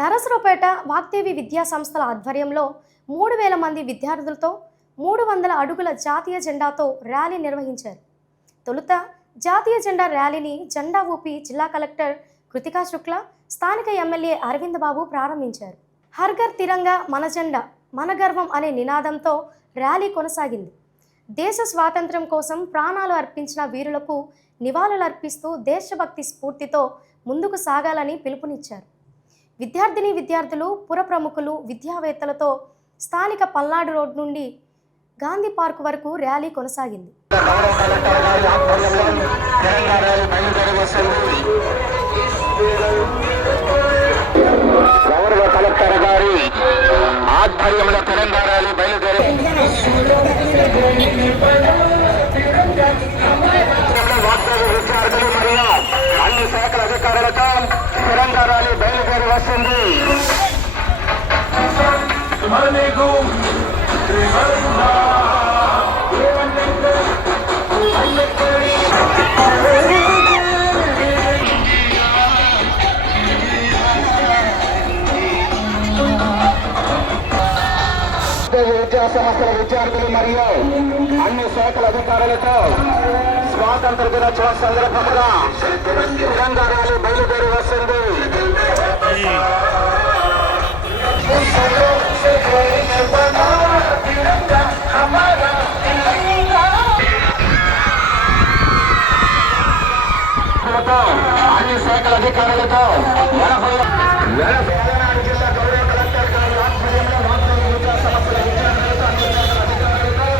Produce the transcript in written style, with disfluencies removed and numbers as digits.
నరసరావుపేట వాగ్దేవి విద్యా సంస్థల ఆధ్వర్యంలో 3000 మంది విద్యార్థులతో 300 అడుగుల జాతీయ జెండాతో ర్యాలీ నిర్వహించారు. తొలుత జాతీయ జెండా ర్యాలీని జెండా ఊపి జిల్లా కలెక్టర్ కృతికా శుక్లా, స్థానిక ఎమ్మెల్యే అరవింద్ బాబు ప్రారంభించారు. హర్ ఘర్ తిరంగా మన జెండా మన గర్వం అనే నినాదంతో ర్యాలీ కొనసాగింది. దేశ స్వాతంత్ర్యం కోసం ప్రాణాలు అర్పించిన వీరులకు నివాళులర్పిస్తూ దేశభక్తి స్ఫూర్తితో ముందుకు సాగాలని పిలుపునిచ్చారు. విద్యార్థులు, పుర ప్రముఖులు, విద్యావేత్తలతో స్థానిక పల్నాడు రోడ్ నుండి గాంధీ పార్క్ వరకు ర్యాలీ కొనసాగింది. గౌరవ కలెక్టర్ గారి ఆధ్వర్యంలో తెలంగాణ ర్యాలీ బయలుదేరి విద్యార్థులు మరియు అన్ని శాఖల అధికారులతో తెలంగాణ ర్యాలీ బయలుదేరి వస్తుంది. విద్యా సంస్థల విద్యార్థులు మరియు అన్ని శాఖల అధికారులతో స్వాతంత్ర దినోత్సవం సందర్భంగా తెలంగాణ ర్యాలీ బయలుదేరి వస్తుంది. అన్ని శాఖల అధికారులతో జిల్లా గౌరవ కలెక్టర్ గారి ఆధ్వర్యంలో వాగ్దేవి విద్యా సంస్థల విద్యార్థులతో అన్ని శాఖల అధికారులతో